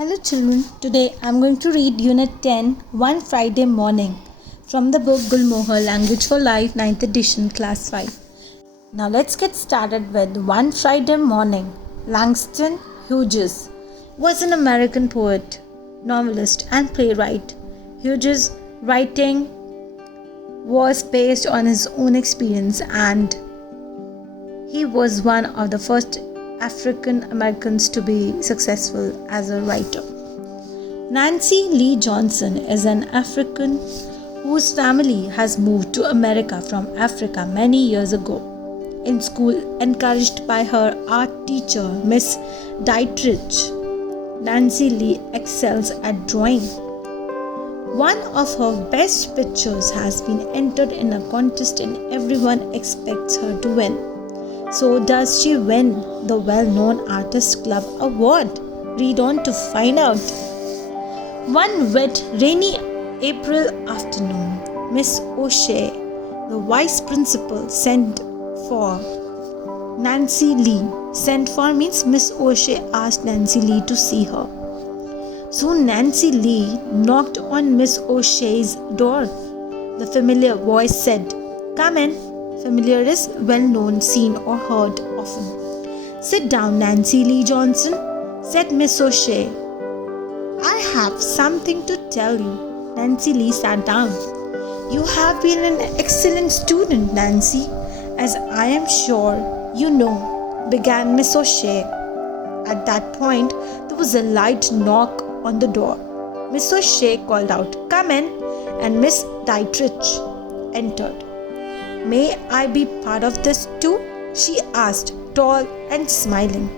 Hello children, today I am going to read Unit 10, One Friday Morning from the book Gulmohar Language for Life 9th edition class 5. Now let's get started with One Friday Morning. Langston Hughes was an American poet, novelist and playwright. Hughes' writing was based on his own experience and he was one of the first African Americans to be successful as a writer. Nancy Lee Johnson is an African whose family has moved to America from Africa many years ago. In school, encouraged by her art teacher, Miss Dietrich, Nancy Lee excels at drawing. One of her best pictures has been entered in a contest and everyone expects her to win. So does she win the well-known Artist Club Award? Read on to find out. One wet, rainy April afternoon, Miss O'Shea, the vice principal, sent for Nancy Lee. Sent for means Miss O'Shea asked Nancy Lee to see her. Soon Nancy Lee knocked on Miss O'Shea's door. The familiar voice said, "Come in." Familiar is well known, seen or heard often. "Sit down, Nancy Lee Johnson," said Miss O'Shea. "I have something to tell you." Nancy Lee sat down. "You have been an excellent student, Nancy, as I am sure you know," began Miss O'Shea. At that point, there was a light knock on the door. Miss O'Shea called out, "Come in," and Miss Dietrich entered. "May I be part of this too?" she asked, tall and smiling.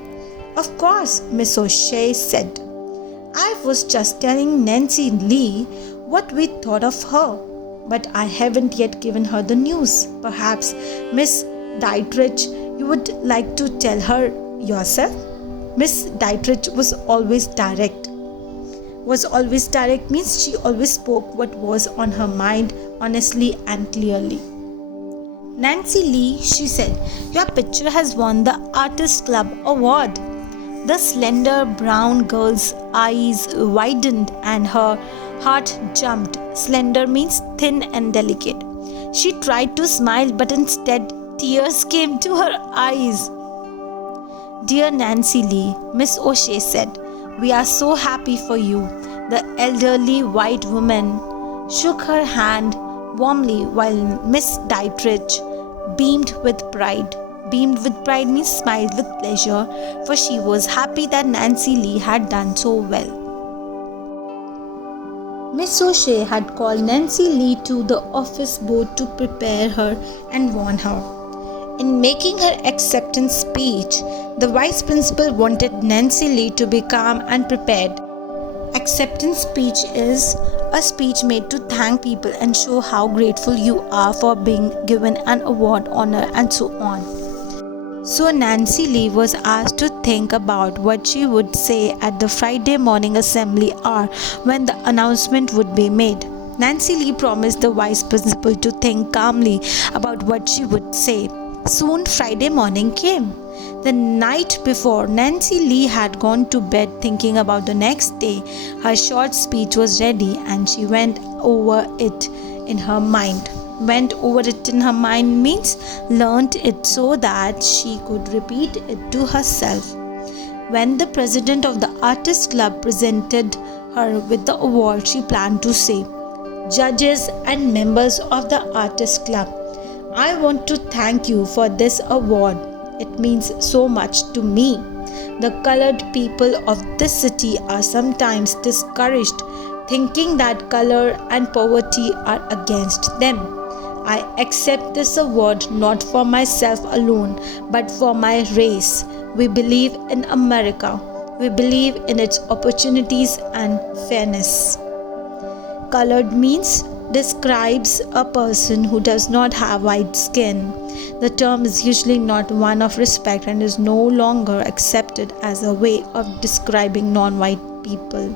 "Of course," Miss O'Shea said. "I was just telling Nancy Lee what we thought of her, but I haven't yet given her the news. Perhaps, Miss Dietrich, you would like to tell her yourself?" Miss Dietrich was always direct. Means she always spoke what was on her mind honestly and clearly. "Nancy Lee," she said, "your picture has won the Artist Club Award." The slender brown girl's eyes widened and her heart jumped. Slender means thin and delicate. She tried to smile, but instead tears came to her eyes. "Dear Nancy Lee," Miss O'Shea said, "we are so happy for you." The elderly white woman shook her hand warmly while Miss Dietrich beamed with pride. Beamed with pride means smiled with pleasure, for she was happy that Nancy Lee had done so well. Miss O'Shea had called Nancy Lee to the office board to prepare her and warn her. In making her acceptance speech, the vice principal wanted Nancy Lee to be calm and prepared. Acceptance speech is a speech made to thank people and show how grateful you are for being given an award, honor, and so on. So Nancy Lee was asked to think about what she would say at the Friday morning assembly hour when the announcement would be made. Nancy Lee promised the vice principal to think calmly about what she would say. Soon Friday morning came. The night before, Nancy Lee had gone to bed thinking about the next day. Her short speech was ready and she went over it in her mind. Went over it in her mind means learnt it so that she could repeat it to herself. When the president of the Artist Club presented her with the award, she planned to say, "Judges and members of the Artist Club, I want to thank you for this award. It means so much to me. The colored people of this city are sometimes discouraged, thinking that color and poverty are against them. I accept this award not for myself alone, but for my race. We believe in America. We believe in its opportunities and fairness." Colored means describes a person who does not have white skin. The term is usually not one of respect and is no longer accepted as a way of describing non-white people.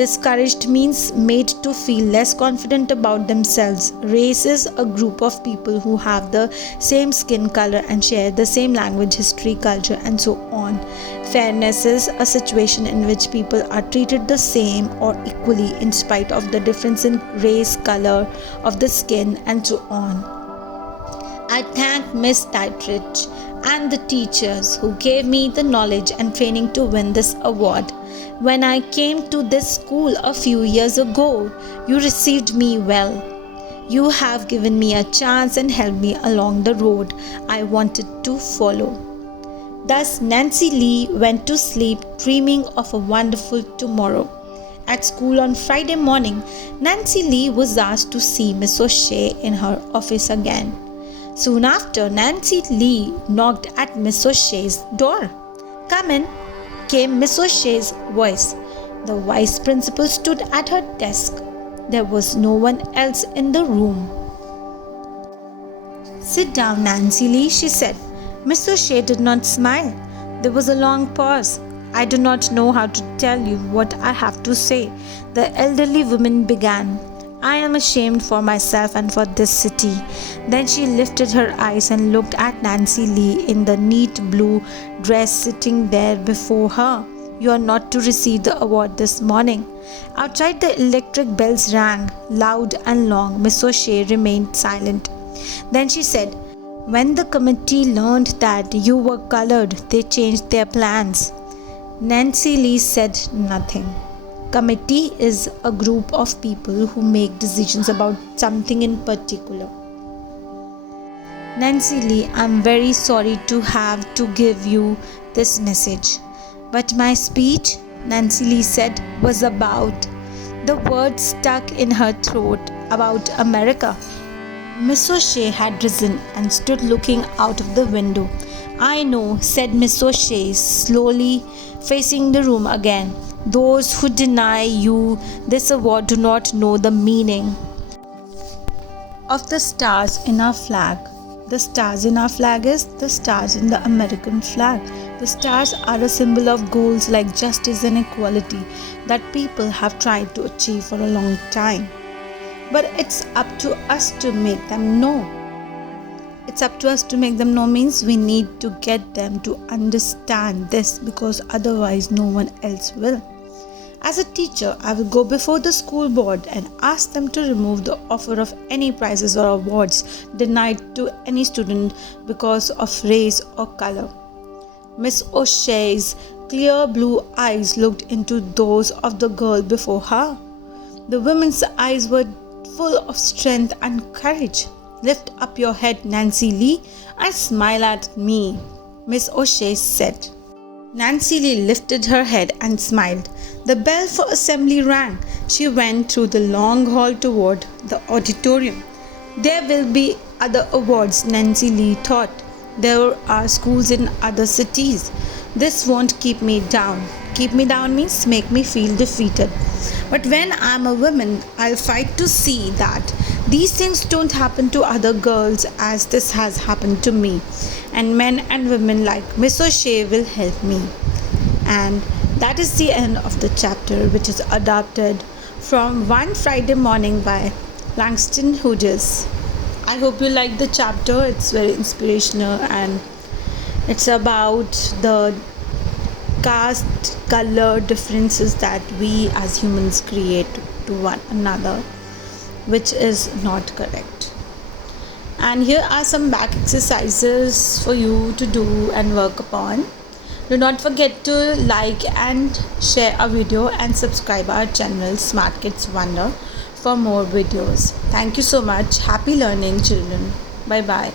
Discouraged means made to feel less confident about themselves. Race is a group of people who have the same skin color and share the same language, history, culture, and so on. Fairness is a situation in which people are treated the same or equally in spite of the difference in race, color of the skin, and so on. I thank Miss Dietrich and the teachers who gave me the knowledge and training to win this award. When I came to this school a few years ago, you received me well. You have given me a chance and helped me along the road I wanted to follow. Thus, Nancy Lee went to sleep dreaming of a wonderful tomorrow. At school on Friday morning, Nancy Lee was asked to see Miss O'Shea in her office again. Soon after, Nancy Lee knocked at Miss O'Shea's door. "Come in," came Miss O'Shea's voice. The vice principal stood at her desk. There was no one else in the room. "Sit down, Nancy Lee," she said. Miss O'Shea did not smile. There was a long pause. "I do not know how to tell you what I have to say," the elderly woman began. "I am ashamed for myself and for this city." Then she lifted her eyes and looked at Nancy Lee in the neat blue dress sitting there before her. "You are not to receive the award this morning." Outside, the electric bells rang, loud and long. Miss O'Shea remained silent. Then she said, "When the committee learned that you were colored, they changed their plans." Nancy Lee said nothing. Committee is a group of people who make decisions about something in particular. "Nancy Lee, I'm very sorry to have to give you this message. But my speech," Nancy Lee said, "was about..." The word stuck in her throat. "About America." Miss O'Shea had risen and stood looking out of the window. "I know," said Miss O'Shea, slowly facing the room again. "Those who deny you this award do not know the meaning of the stars in our flag. The stars in our flag is the stars in the American flag. The stars are a symbol of goals like justice and equality that people have tried to achieve for a long time. But it's up to us to make them know. It's up to us to make them know means we need to get them to understand this, because otherwise no one else will. As a teacher, I will go before the school board and ask them to remove the offer of any prizes or awards denied to any student because of race or color." Miss O'Shea's clear blue eyes looked into those of the girl before her. The woman's eyes were full of strength and courage. "Lift up your head, Nancy Lee, and smile at me," Miss O'Shea said. Nancy Lee lifted her head and smiled. The bell for assembly rang. She went through the long hall toward the auditorium. There will be other awards, Nancy Lee thought. There are schools in other cities. This won't keep me down. Keep me down means make me feel defeated. But when I'm a woman, I'll fight to see that these things don't happen to other girls as this has happened to me. And men and women like Miss O'Shea will help me. And that is the end of the chapter, which is adapted from One Friday Morning by Langston Hughes. I hope you like the chapter. It's very inspirational and it's about the caste color differences that we as humans create to one another, which is not correct. And here are some back exercises for you to do and work upon. Do not forget to like and share our video and subscribe our channel Smart Kids Wonder for more videos. Thank you so much. Happy learning, children. Bye bye.